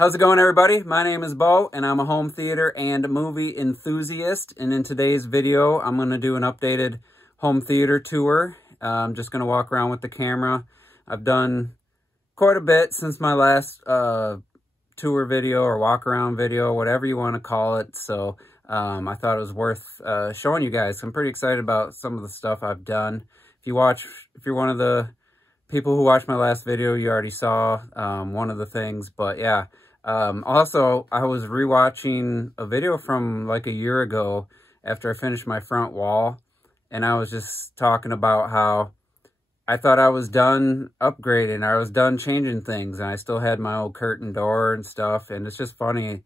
How's it going, everybody? My name is Bo, and I'm a home theater and movie enthusiast. And in today's video, I'm going to do an updated home theater tour. I'm just going to walk around with the camera. I've done quite a bit since my last tour video or walk around video, whatever you want to call it. So I thought it was worth showing you guys. I'm pretty excited about some of the stuff I've done. If you're one of the people who watched my last video, you already saw one of the things, but yeah. Also, I was rewatching a video from like a year ago after I finished my front wall, and I was just talking about how I thought I was done upgrading, I was done changing things, and I still had my old curtain door and stuff, and it's just funny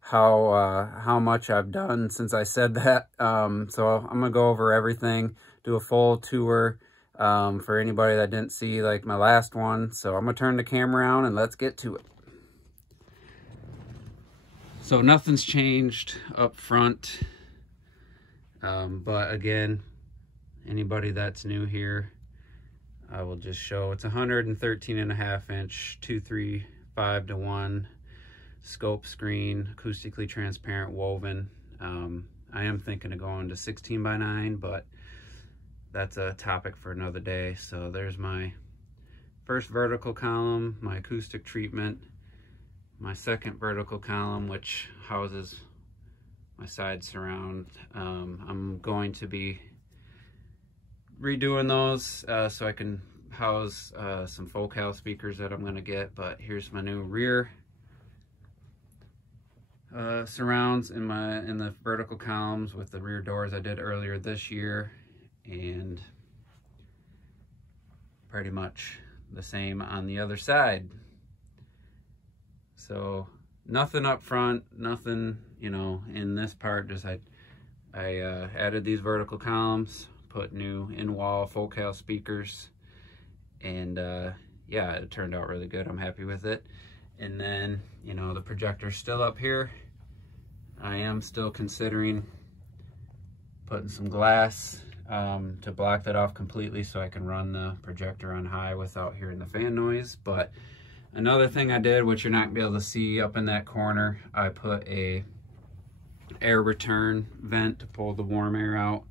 how much I've done since I said that. So I'm gonna go over everything, do a full tour for anybody that didn't see like my last one. So I'm gonna turn the camera around and let's get to it. So nothing's changed up front, but again, anybody that's new here, I will just show it's 113.5 inch 235:1 scope screen, acoustically transparent woven. I am thinking of going to 16:9, but that's a topic for another day. So there's my first vertical column, my acoustic treatment. My second vertical column, which houses my side surround. I'm going to be redoing those so I can house some Focal speakers that I'm going to get. But here's my new rear surrounds in the vertical columns with the rear doors I did earlier this year, and pretty much the same on the other side. So nothing up front, nothing, you know, in this part. Just I added these vertical columns, put new in-wall Focal speakers, and yeah, it turned out really good. I'm happy with it. And then, you know, the projector's still up here. I am still considering putting some glass to block that off completely so I can run the projector on high without hearing the fan noise. But another thing I did, which you're not gonna be able to see up in that corner, I put a air return vent to pull the warm air out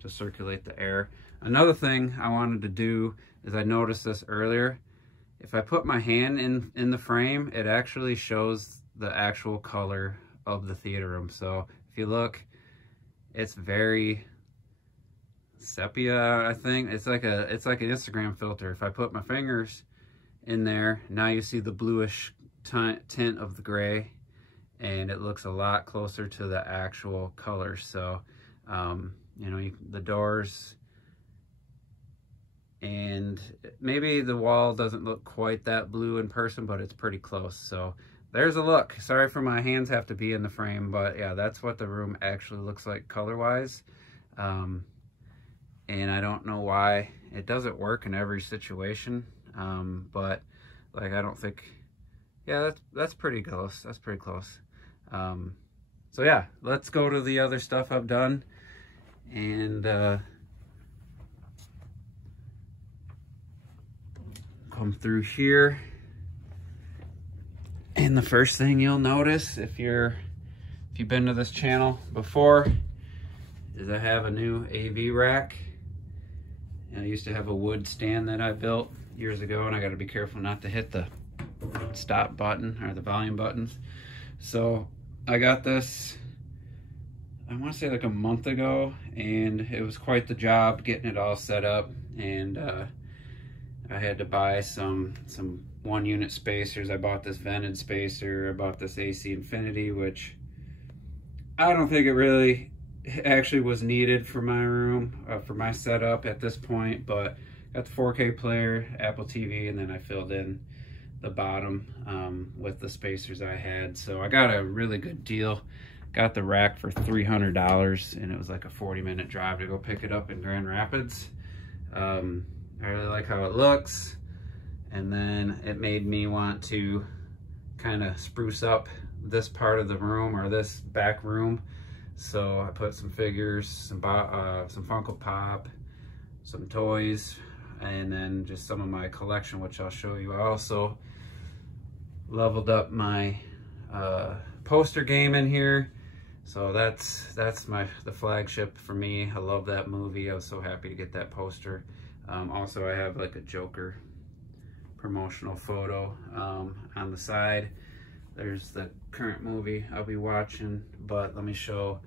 to circulate the air. Another thing I wanted to do is, I noticed this earlier, if I put my hand in the frame, it actually shows the actual color of the theater room. So if you look, it's very sepia, I think. It's like an Instagram filter. If I put my fingers in there, now you see the bluish tint of the gray, and it looks a lot closer to the actual color. So you know, the doors, and maybe the wall doesn't look quite that blue in person, but it's pretty close. So there's a look. Sorry for my hands have to be in the frame, but yeah, that's what the room actually looks like color wise. And I don't know why it doesn't work in every situation. But like, I don't think, yeah, that's pretty close. That's pretty close. So yeah, let's go to the other stuff I've done, and come through here. And the first thing you'll notice, if you've been to this channel before, is I have a new AV rack. And I used to have a wood stand that I built years ago, and I got to be careful not to hit the stop button or the volume buttons. So I got this, I want to say like a month ago, and it was quite the job getting it all set up. And I had to buy some 1-unit spacers. I bought this vented spacer. I bought this AC Infinity, which I don't think it really actually was needed for my room, for my setup at this point, but got the 4K player, Apple TV, and then I filled in the bottom with the spacers I had. So I got a really good deal. Got the rack for $300, and it was like a 40-minute drive to go pick it up in Grand Rapids. I really like how it looks, and then it made me want to kind of spruce up this part of the room, or this back room. So I put some figures, some Funko Pop, some toys, and then just some of my collection, which I'll show you. I also leveled up my poster game in here. So that's the flagship for me. I love that movie. I was so happy to get that poster. Also, I have like a Joker promotional photo on the side. There's the current movie I'll be watching, but let me show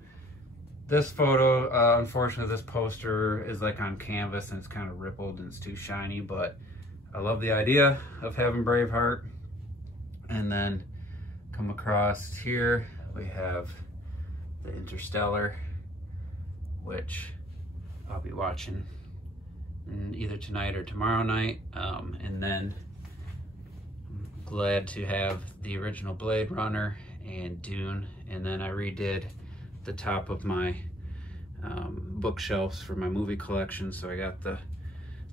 this photo. Unfortunately, this poster is like on canvas and it's kind of rippled and it's too shiny, but I love the idea of having Braveheart. And then come across here, we have the Interstellar, which I'll be watching either tonight or tomorrow night. And then I'm glad to have the original Blade Runner and Dune. And then I redid the top of my bookshelves for my movie collection. So I got the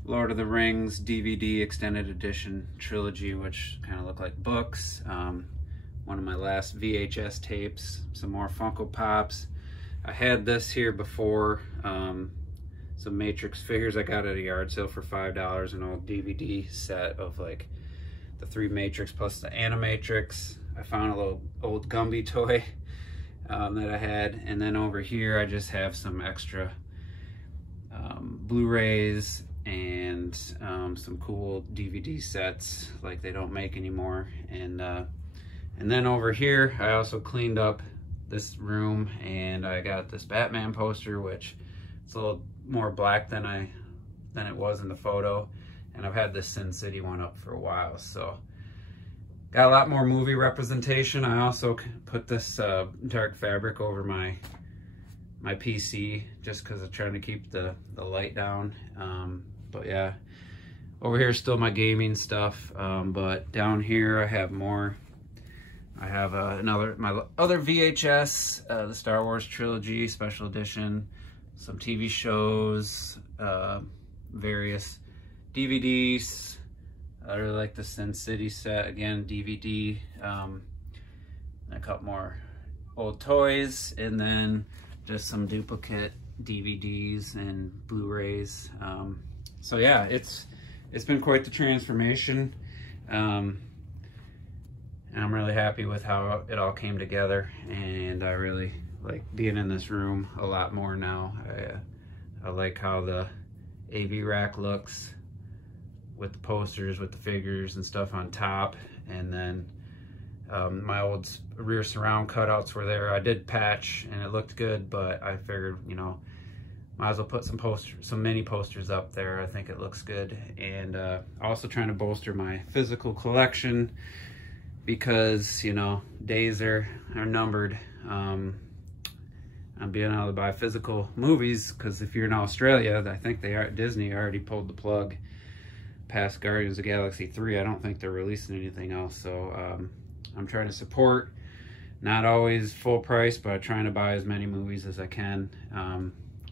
Lord of the Rings DVD extended edition trilogy, which kind of look like books. One of my last VHS tapes, some more Funko Pops. I had this here before, some Matrix figures I got at a yard sale for $5, an old DVD set of like the 3 Matrix plus the Animatrix. I found a little old Gumby toy that I had, and then over here I just have some extra Blu-rays and some cool DVD sets like they don't make anymore. And then over here I also cleaned up this room and I got this Batman poster, which it's a little more black than it was in the photo, and I've had this Sin City one up for a while, so got a lot more movie representation. I also put this dark fabric over my PC just because I'm trying to keep the light down. But yeah, over here is still my gaming stuff, but down here I have more. I have my other VHS, the Star Wars trilogy special edition, some TV shows, various DVDs. I really like the Sin City set, again, DVD, a couple more old toys, and then just some duplicate DVDs and Blu-rays. So yeah, it's been quite the transformation. And I'm really happy with how it all came together, and I really like being in this room a lot more now. I like how the AV rack looks with the posters, with the figures and stuff on top, and then my old rear surround cutouts were there. I did patch and it looked good, but I figured, you know, might as well put some mini posters up there. I think it looks good. And also trying to bolster my physical collection because, you know, days are numbered. I'm being able to buy physical movies because if you're in Australia, I think Disney already pulled the plug past Guardians of the Galaxy 3. I don't think they're releasing anything else. So I'm trying to support, not always full price, but I'm trying to buy as many movies as I can.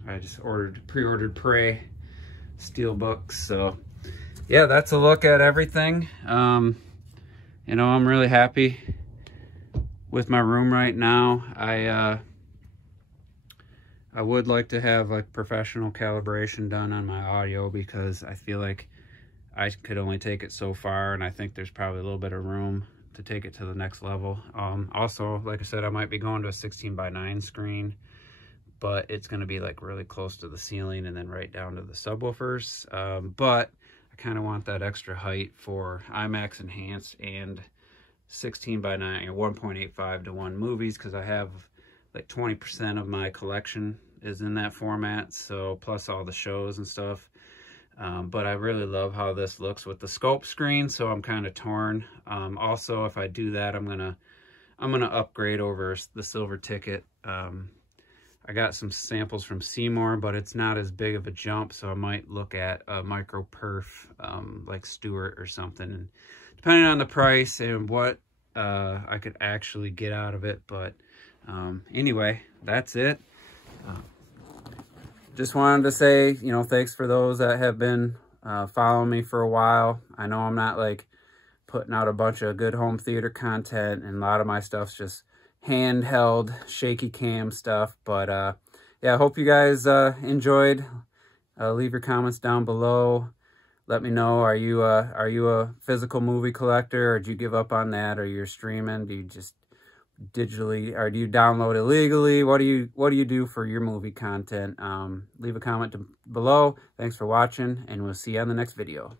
I just pre-ordered Prey Steelbooks. So yeah, that's a look at everything. You know, I'm really happy with my room right now. I would like to have like professional calibration done on my audio because I feel like I could only take it so far, and I think there's probably a little bit of room to take it to the next level. Also, like I said, I might be going to a 16:9 screen, but it's going to be like really close to the ceiling and then right down to the subwoofers. But I kind of want that extra height for IMAX enhanced and 16:9 or 1.85:1 movies, because I have like 20% of my collection is in that format, so plus all the shows and stuff. But I really love how this looks with the scope screen, so I'm kind of torn. Also, if I do that, I'm gonna upgrade over the silver ticket. I got some samples from Seymour, but it's not as big of a jump, so I might look at a micro perf like Stewart or something, and depending on the price and what I could actually get out of it. But anyway, that's it. Just wanted to say, you know, thanks for those that have been following me for a while. I know I'm not like putting out a bunch of good home theater content, and a lot of my stuff's just handheld shaky cam stuff, but yeah, I hope you guys enjoyed. Leave your comments down below. Let me know, are you a physical movie collector, or did you give up on that, or you're streaming? Do you just digitally, or do you download illegally? What do you do for your movie content? Leave a comment below. Thanks for watching, and we'll see you on the next video.